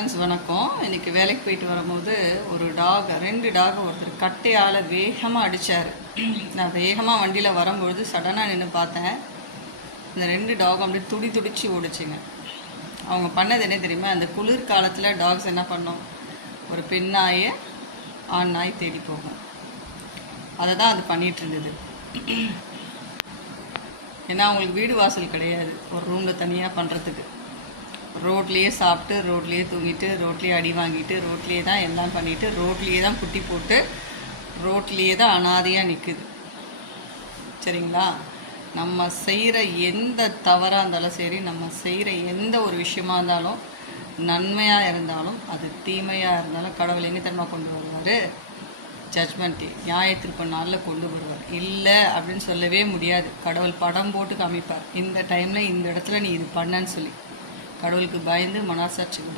Friends வணக்கம். இன்றைக்கி வேலைக்கு போயிட்டு வரும்போது ஒரு ரெண்டு டாக் ஒருத்தர் கட்டையால் வேகமாக அடித்தார். நான் வேகமாக வண்டியில் வரும்பொழுது சடனாக நின்று பார்த்தேன். இந்த ரெண்டு டாகும் அப்படியே துடிச்சு ஓடிச்சுங்க. அவங்க பண்ணது என்ன தெரியுமா, அந்த குளிர் காலத்தில் டாக்ஸ் என்ன பண்ணோம், ஒரு பெண் நாயை ஆண் நாய் தேடி போகும். அதை தான் அது பண்ணிகிட்டு இருந்தது. ஏன்னா அவங்களுக்கு வீடு வாசல் கிடையாது, ஒரு ரூமில் தனியாக பண்ணுறதுக்கு. ரோட்லேயே சாப்பிட்டு, ரோட்லேயே தூங்கிட்டு, ரோட்லேயே அடி வாங்கிட்டு, ரோட்லேயே தான் எல்லாம் பண்ணிவிட்டு, ரோட்லேயே தான் குட்டி போட்டு, ரோட்லேயே தான் அனாதையாக நிற்குது. சரிங்களா? நம்ம செய்கிற எந்த தவறாக இருந்தாலும் சரி, நம்ம செய்கிற எந்த ஒரு விஷயமா இருந்தாலும், நன்மையாக இருந்தாலும் அது தீமையாக இருந்தாலும் கடவுள் எங்கே தன்மை கொண்டு வருவார், ஜட்ஜ்மெண்ட் நியாயத்திற்கு நாளில் கொண்டு வருவார். இல்லை அப்படின்னு சொல்லவே முடியாது. கடவுள் படம் போட்டு காமிப்பார், இந்த டைமில் இந்த இடத்துல நீ இது பண்ணன்னு சொல்லி. கடவுளுக்கு பயந்து, மனசாட்சிக்கு